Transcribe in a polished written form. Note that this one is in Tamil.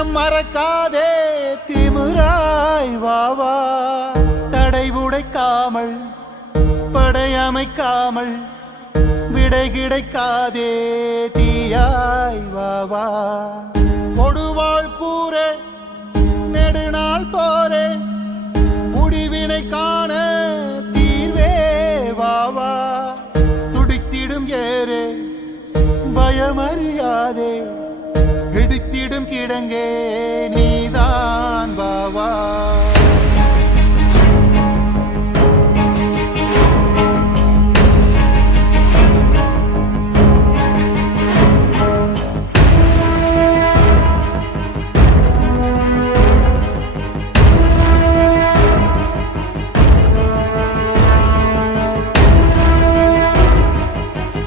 தடம் மறக்காதே திமிராய் வாவா தடை உடைக்காமல் படையமைக்காமல் விடை கிடைக்காதே தீயாய் வாவா கொடுவாள் கூறே நெடுநாள் போரே முடிவினை காண தீர்வே வாவா துடித்திடும் ஏறே பயமறியாதே இடித்திடும் கிடங்கே நீ